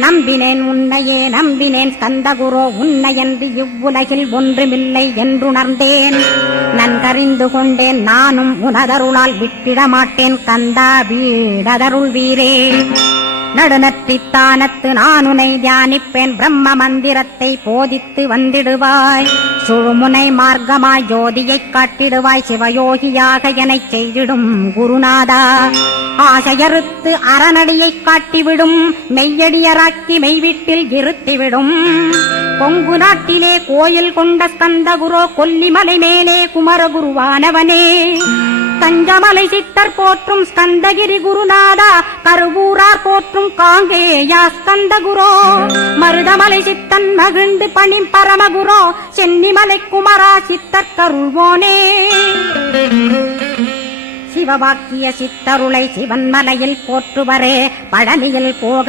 நம்பினேன் உன்னையே நம்பினேன் ஸ்கந்தகுரோ உன்னையன்று இவ்வுலகில் ஒன்றுமில்லை என்றுணர்ந்தேன். நன்கறிந்து கொண்டேன் நானும் உனதருளால் விட்டிட மாட்டேன் கந்தா வீடதருள் வீரே. நடுநற்றித்தானத்து நானுனை தியானிப்பேன் பிரம்ம மந்திரத்தை போதித்து வந்திடுவாய். சுழுமுனை மார்க்கமாய் ஜோதியைக் காட்டிடுவாய் சிவயோகியாக எனச் செய்திடும் குருநாதா. ஆசையறுத்து அறநடியைக் காட்டிவிடும் மெய்யடியராக்கி மெய்வீட்டில் இருத்திவிடும். கொங்கு நாட்டிலே கோயில் கொண்ட ஸ்கந்தகுரோ கொல்லிமலை மேலே குமரகுருவானவனே. கஞ்சமலை சித்தர் போற்றும் ஸ்கந்தகிரி குருநாதா கருவூரார் போற்றும் காங்கேயா ஸ்கந்தகுரோ. மருதமலை சித்தன் மகிழ்ந்து பணிம் பரமகுரோ சென்னிமலை குமரா சித்தர் கருள்வோனே. சிவவாக்கிய சித்தருளை சிவன்மலையில் போற்றுவரே பழனியில் போக